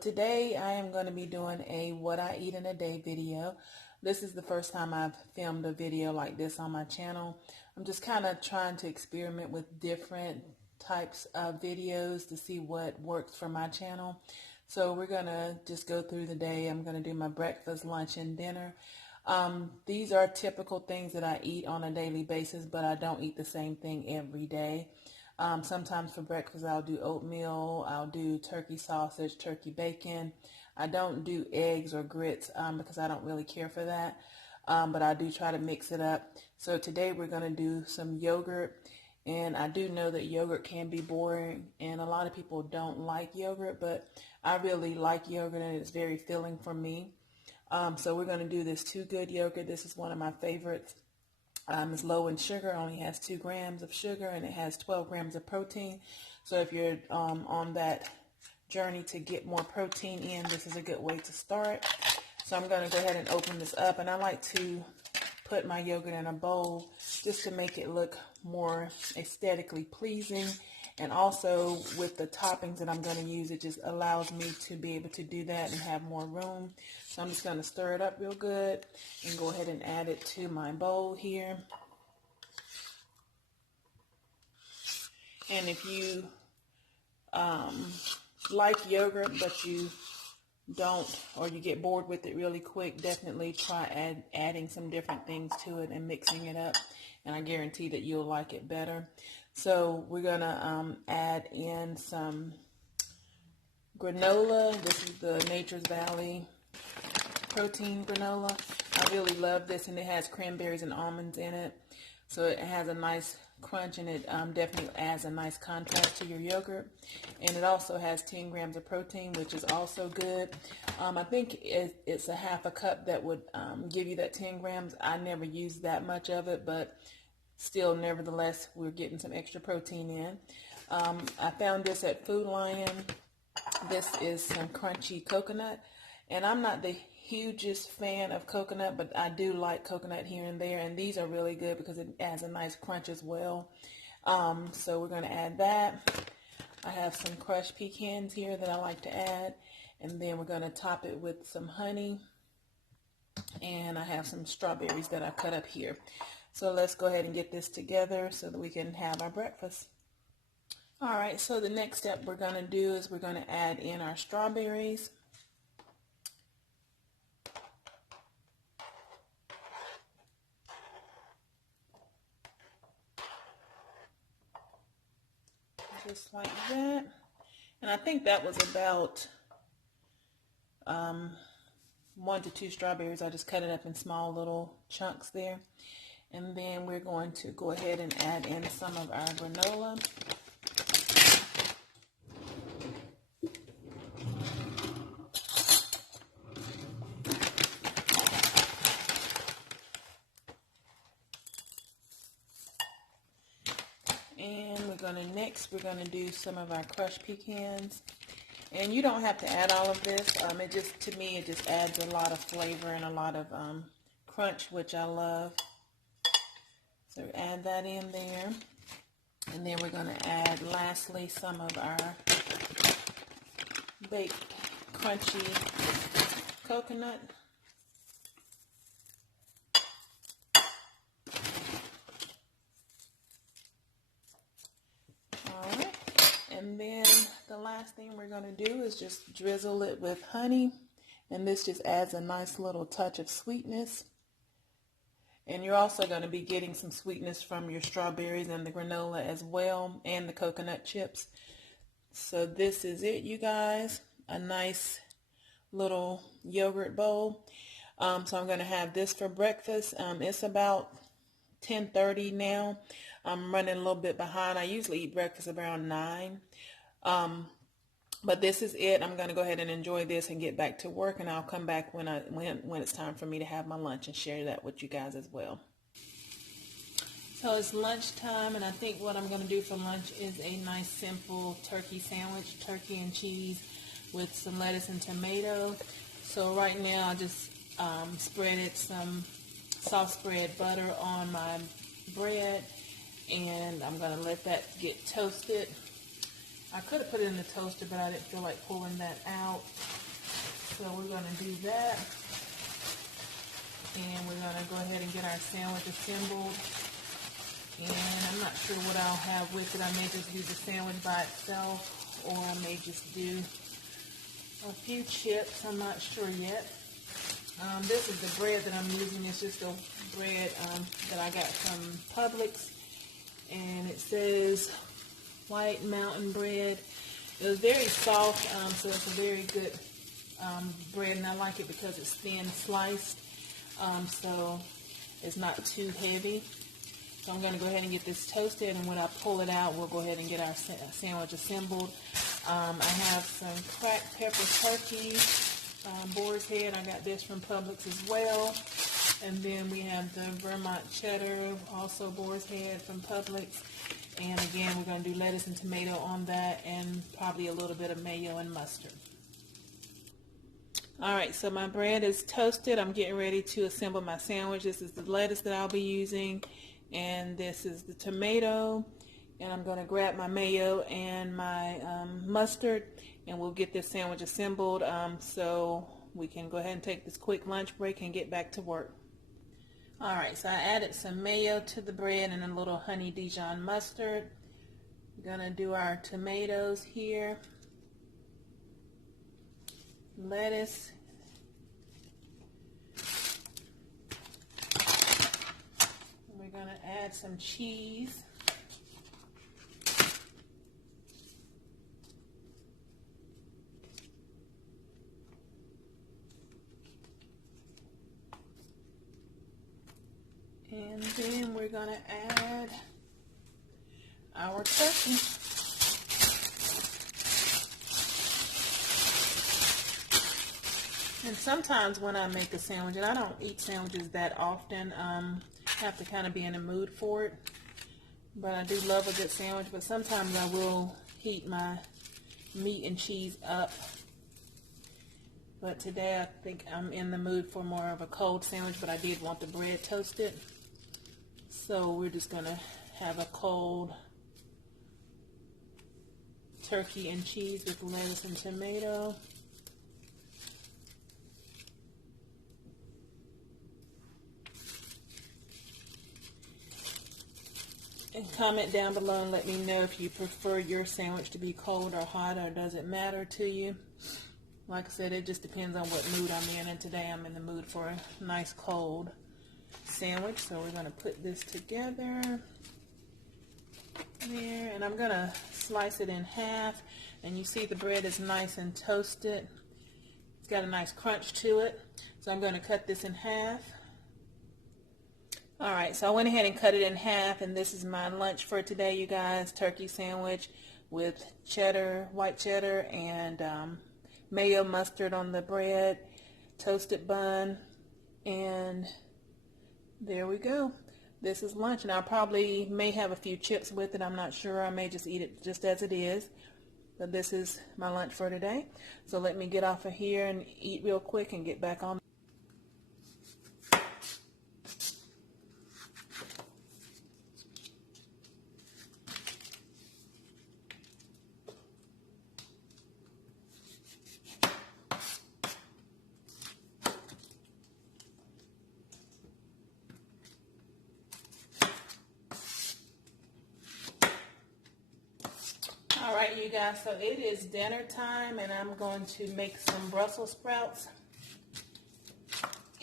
today I am going to be doing a what I eat in a day video. This is the first time I've filmed a video like this on my channel. I'm just kind of trying to experiment with different types of videos to see what works for my channel. So we're going to just go through the day. I'm going to do my breakfast, lunch, and dinner. These are typical things that I eat on a daily basis, but I don't eat the same thing every day. Sometimes for breakfast I'll do oatmeal, I'll do turkey sausage, turkey bacon. I don't do eggs or grits because I don't really care for that, but I do try to mix it up. So today we're going to do some yogurt, and I do know that yogurt can be boring and a lot of people don't like yogurt, but I really like yogurt and it's very filling for me. So we're going to do this Too Good yogurt. This is one of my favorites. It's low in sugar, only has 2 grams of sugar, and it has 12 grams of protein. So if you're on that journey to get more protein in, this is a good way to start. So I'm going to go ahead and open this up, and I like to put my yogurt in a bowl just to make it look more aesthetically pleasing. And also with the toppings that I'm going to use, it just allows me to be able to do that and have more room. So I'm just going to stir it up real good and go ahead and add it to my bowl here. And if you like yogurt but you don't, or you get bored with it really quick, definitely try adding some different things to it and mixing it up, and I guarantee that you'll like it better. So we're gonna add in some granola. This is the Nature's Valley protein granola. I really love this, and it has cranberries and almonds in it, so it has a nice crunch, and it definitely adds a nice contrast to your yogurt. And it also has 10 grams of protein, which is also good. I think it's a half a cup that would give you that 10 grams. I never use that much of it, but still, nevertheless, we're getting some extra protein in. I found this at Food Lion. This is some crunchy coconut, and I'm not the hugest fan of coconut, but I do like coconut here and there, and these are really good because it adds a nice crunch as well. So we're going to add that. I have some crushed pecans here that I like to add, and then we're going to top it with some honey, and I have some strawberries that I cut up here. So let's go ahead and get this together so that we can have our breakfast. All right, so the next step we're going to do is we're going to add in our strawberries. Just like that. And I think that was about 1 to 2 strawberries. I just cut it up in small little chunks there. And then we're going to go ahead and add in some of our granola. And we're going to do some of our crushed pecans. And you don't have to add all of this. To me, it just adds a lot of flavor and a lot of crunch, which I love. So add that in there. And then we're going to add, lastly, some of our baked crunchy coconut. Alright, and then the last thing we're going to do is just drizzle it with honey, and this just adds a nice little touch of sweetness. And you're also going to be getting some sweetness from your strawberries and the granola as well, and the coconut chips. So this is it, you guys. A nice little yogurt bowl. So I'm going to have this for breakfast. It's about 10:30 now. I'm running a little bit behind. I usually eat breakfast around 9. But this is it. I'm going to go ahead and enjoy this and get back to work, and I'll come back when it's time for me to have my lunch and share that with you guys as well. So it's lunchtime, and I think what I'm going to do for lunch is a nice simple turkey sandwich, turkey and cheese with some lettuce and tomato. So right now I just spreaded some soft spread butter on my bread, and I'm going to let that get toasted. I could have put it in the toaster, but I didn't feel like pulling that out. So we're going to do that. And we're going to go ahead and get our sandwich assembled. And I'm not sure what I'll have with it. I may just do the sandwich by itself, or I may just do a few chips. I'm not sure yet. This is the bread that I'm using. It's just a bread that I got from Publix. And it says White Mountain Bread. It was very soft, so it's a very good bread, and I like it because it's thin sliced, so it's not too heavy. So I'm going to go ahead and get this toasted, and when I pull it out, we'll go ahead and get our sandwich assembled. I have some cracked pepper turkey, boar's head. I got this from Publix as well. And then we have the Vermont cheddar, also boar's head from Publix. And again, we're going to do lettuce and tomato on that, and probably a little bit of mayo and mustard. Alright, so my bread is toasted. I'm getting ready to assemble my sandwich. This is the lettuce that I'll be using, and this is the tomato. And I'm going to grab my mayo and my mustard, and we'll get this sandwich assembled so we can go ahead and take this quick lunch break and get back to work. Alright, so I added some mayo to the bread and a little honey Dijon mustard. We're going to do our tomatoes here. Lettuce. We're going to add some cheese. And then we're going to add our turkey. And sometimes when I make a sandwich, and I don't eat sandwiches that often, have to kind of be in the mood for it. But I do love a good sandwich, but sometimes I will heat my meat and cheese up. But today I think I'm in the mood for more of a cold sandwich, but I did want the bread toasted. So we're just going to have a cold turkey and cheese with lettuce and tomato. And comment down below and let me know if you prefer your sandwich to be cold or hot, or does it matter to you. Like I said, it just depends on what mood I'm in, and today I'm in the mood for a nice cold sandwich. So we're going to put this together there, and I'm going to slice it in half. And you see the bread is nice and toasted. It's got a nice crunch to it. So I'm going to cut this in half. Alright, so I went ahead and cut it in half, and this is my lunch for today, you guys. Turkey sandwich with cheddar, white cheddar, and mayo mustard on the bread, toasted bun, and there we go. This is lunch, and I probably may have a few chips with it. I'm not sure. I may just eat it just as it is. But this is my lunch for today. So let me get off of here and eat real quick and get back on. Alright, you guys, so it is dinner time, and I'm going to make some Brussels sprouts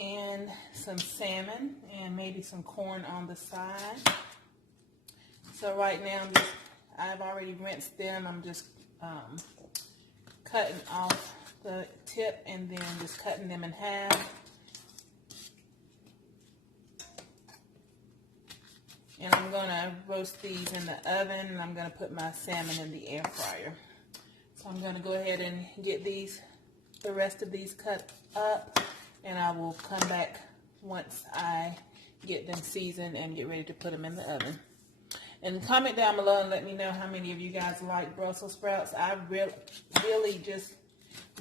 and some salmon and maybe some corn on the side. So right now I've already rinsed them. I'm just cutting off the tip and then just cutting them in half. And I'm going to roast these in the oven, and I'm going to put my salmon in the air fryer. So I'm going to go ahead and get the rest of these cut up, and I will come back once I get them seasoned and get ready to put them in the oven. And comment down below and let me know how many of you guys like Brussels sprouts. I really just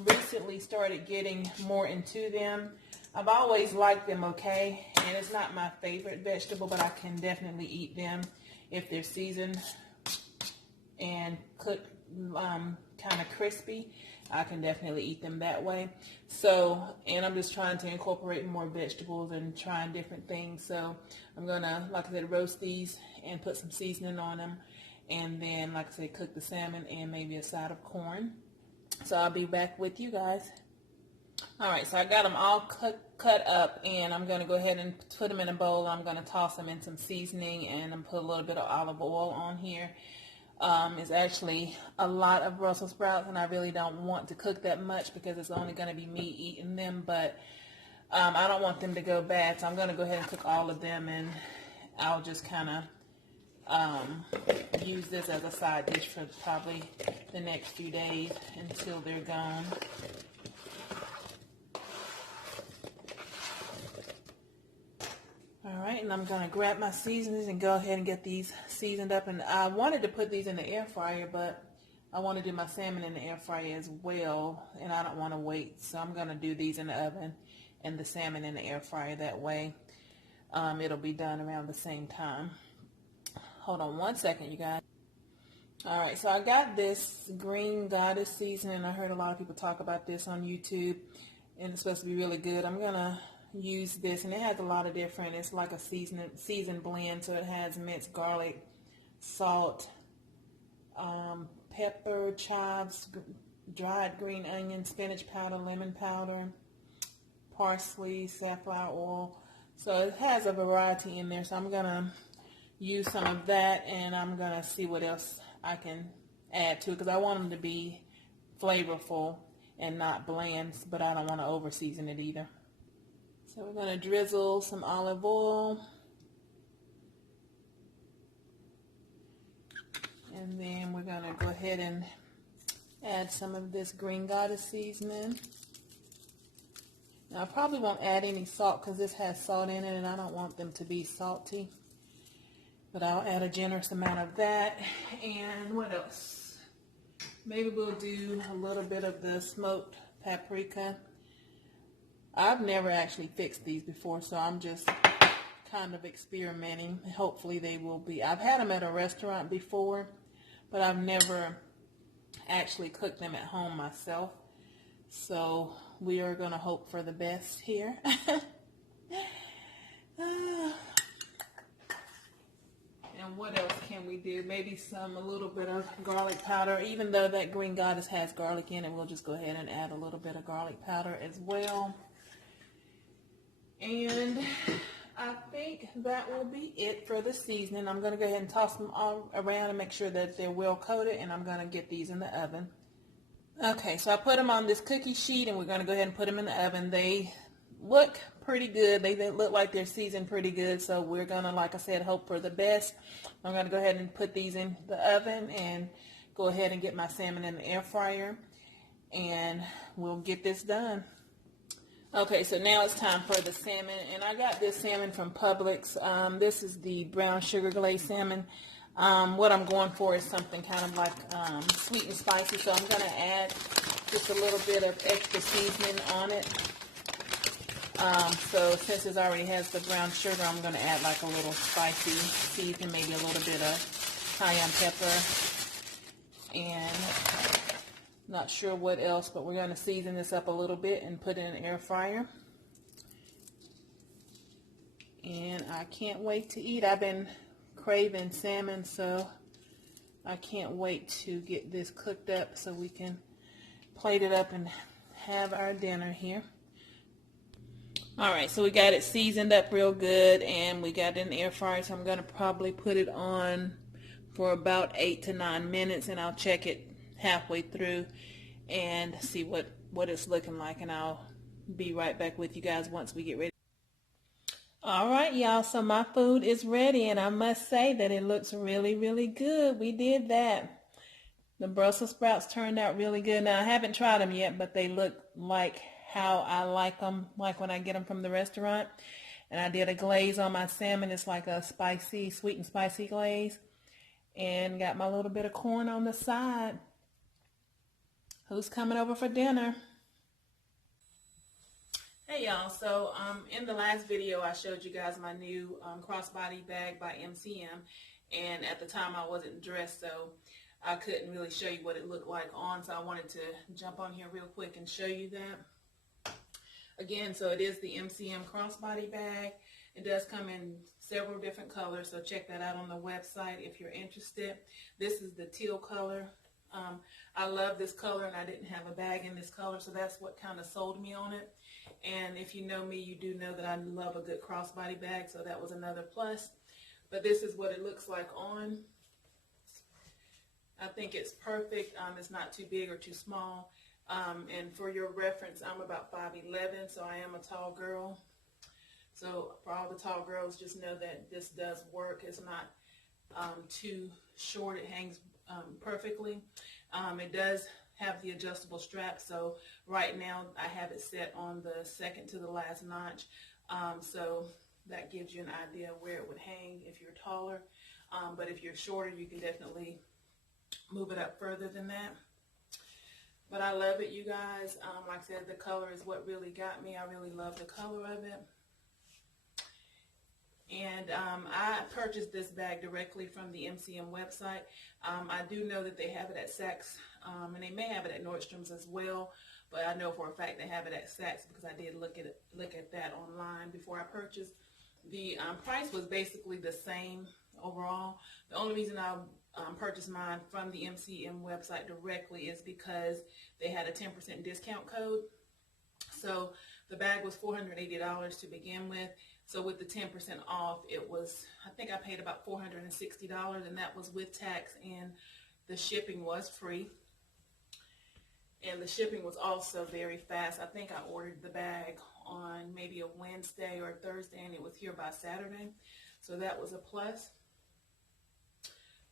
recently started getting more into them. I've always liked them, okay, and it's not my favorite vegetable, but I can definitely eat them if they're seasoned and cooked kind of crispy, I can definitely eat them that way. So, and I'm just trying to incorporate more vegetables and trying different things. So I'm gonna, like I said, roast these and put some seasoning on them, and then, like I said, cook the salmon and maybe a side of corn. So I'll be back with you guys. All right, so I got them all cut up, and I'm going to go ahead and put them in a bowl. I'm going to toss them in some seasoning, and I'm put a little bit of olive oil on here. It's actually a lot of Brussels sprouts, and I really don't want to cook that much because it's only going to be me eating them, but I don't want them to go bad, so I'm going to go ahead and cook all of them, and I'll just kind of use this as a side dish for probably the next few days until they're gone. All right, and I'm going to grab my seasonings and go ahead and get these seasoned up. And I wanted to put these in the air fryer, but I want to do my salmon in the air fryer as well, and I don't want to wait. So I'm going to do these in the oven and the salmon in the air fryer. That way it'll be done around the same time. Hold on one second, you guys. All right, so I got this Green Goddess seasoning. I heard a lot of people talk about this on YouTube, and it's supposed to be really good. I'm going to use this, and it has a lot of different, it's like a seasoned blend, so it has minced garlic, salt, pepper, chives, dried green onion, spinach powder, lemon powder, parsley, safflower oil. So it has a variety in there, so I'm gonna use some of that, and I'm gonna see what else I can add to it, because I want them to be flavorful and not bland, but I don't want to over season it either. So we're going to drizzle some olive oil, and then we're going to go ahead and add some of this Green Goddess seasoning. Now I probably won't add any salt because this has salt in it, and I don't want them to be salty, but I'll add a generous amount of that. And what else? Maybe we'll do a little bit of the smoked paprika. I've never actually fixed these before, so I'm just kind of experimenting. Hopefully they will be. I've had them at a restaurant before, but I've never actually cooked them at home myself. So we are going to hope for the best here. And what else can we do? Maybe a little bit of garlic powder. Even though that Green Goddess has garlic in it, we'll just go ahead and add a little bit of garlic powder as well. And I think that will be it for the seasoning. I'm going to go ahead and toss them all around and make sure that they're well coated, and I'm going to get these in the oven. Okay, so I put them on this cookie sheet, and we're going to go ahead and put them in the oven. They look pretty good. They look like they're seasoned pretty good, so we're going to, like I said, hope for the best. I'm going to go ahead and put these in the oven and go ahead and get my salmon in the air fryer, and we'll get this done. Okay, so now it's time for the salmon, and I got this salmon from Publix. This is the brown sugar glazed salmon. What I'm going for is something kind of like sweet and spicy, so I'm going to add just a little bit of extra seasoning on it. So since it already has the brown sugar, I'm going to add like a little spicy seasoning, maybe a little bit of cayenne pepper, and not sure what else, but we're going to season this up a little bit and put it in an air fryer. And I can't wait to eat. I've been craving salmon, so I can't wait to get this cooked up so we can plate it up and have our dinner here. Alright, so we got it seasoned up real good, and we got it in the air fryer, so I'm going to probably put it on for about 8 to 9 minutes, and I'll check it halfway through and see what it's looking like, and I'll be right back with you guys once we get ready. Alright, y'all, so my food is ready, and I must say that it looks really, really good. We did that. The Brussels sprouts turned out really good. Now, I haven't tried them yet, but they look like how I like them, like when I get them from the restaurant. And I did a glaze on my salmon. It's like a spicy, sweet and spicy glaze. And got my little bit of corn on the side. Who's coming over for dinner? Hey y'all, so in the last video I showed you guys my new crossbody bag by MCM, and at the time I wasn't dressed, so I couldn't really show you what it looked like on, so I wanted to jump on here real quick and show you that. Again, so it is the MCM crossbody bag. It does come in several different colors, so check that out on the website if you're interested. This is the teal color. I love this color, and I didn't have a bag in this color, so that's what kind of sold me on it. And if you know me, you do know that I love a good crossbody bag, so that was another plus. But this is what it looks like on. I think it's perfect. It's not too big or too small. And for your reference, I'm about 5'11", so I am a tall girl. So for all the tall girls, just know that this does work. It's not too short. It hangs perfectly. It does have the adjustable strap. So right now I have it set on the second to the last notch. So that gives you an idea where it would hang if you're taller. But if you're shorter, you can definitely move it up further than that. But I love it, you guys. Like I said, the color is what really got me. I really love the color of it. And I purchased this bag directly from the MCM website. I do know that they have it at Saks, and they may have it at Nordstrom's as well. But I know for a fact they have it at Saks because I did look at that online before I purchased. The price was basically the same overall. The only reason I purchased mine from the MCM website directly is because they had a 10% discount code. So the bag was $480 to begin with. So with the 10% off, it was, I think I paid about $460, and that was with tax, and the shipping was free. And the shipping was also very fast. I think I ordered the bag on maybe a Wednesday or a Thursday, and it was here by Saturday. So that was a plus.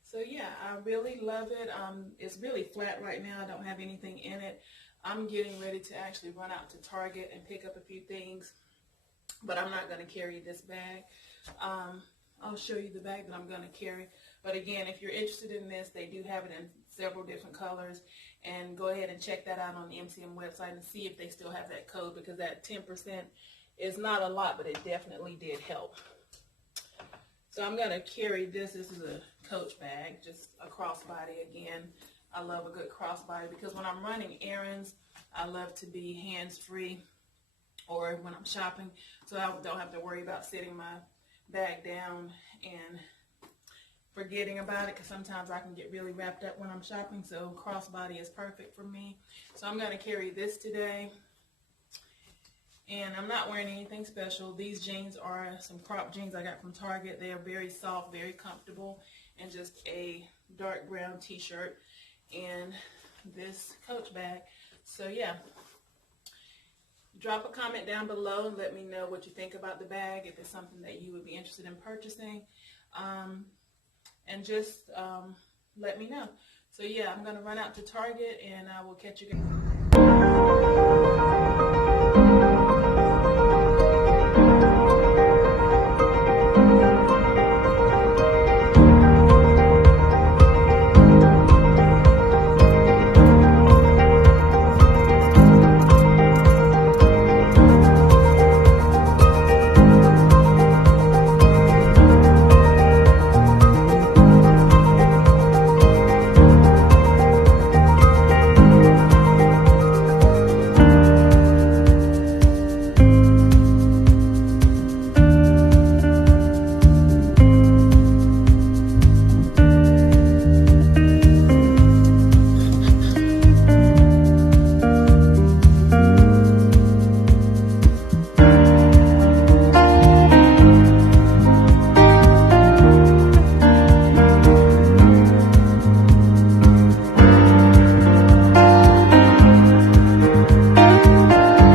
So yeah, I really love it. It's really flat right now. I don't have anything in it. I'm getting ready to actually run out to Target and pick up a few things, but I'm not going to carry this bag. I'll show you the bag that I'm going to carry. But again, if you're interested in this, they do have it in several different colors. And go ahead and check that out on the MCM website and see if they still have that code, because that 10% is not a lot, but it definitely did help. So I'm going to carry this. This is a Coach bag, just a crossbody again. I love a good crossbody because when I'm running errands, I love to be hands-free, or when I'm shopping, so I don't have to worry about setting my bag down and forgetting about it, because sometimes I can get really wrapped up when I'm shopping. So crossbody is perfect for me. So I'm going to carry this today, and I'm not wearing anything special. These jeans are some crop jeans I got from Target. They are very soft, very comfortable, and just a dark brown t-shirt and this Coach bag. So yeah, drop a comment down below and let me know what you think about the bag, if it's something that you would be interested in purchasing, and just let me know. So yeah, I'm going to run out to Target, and I will catch you guys.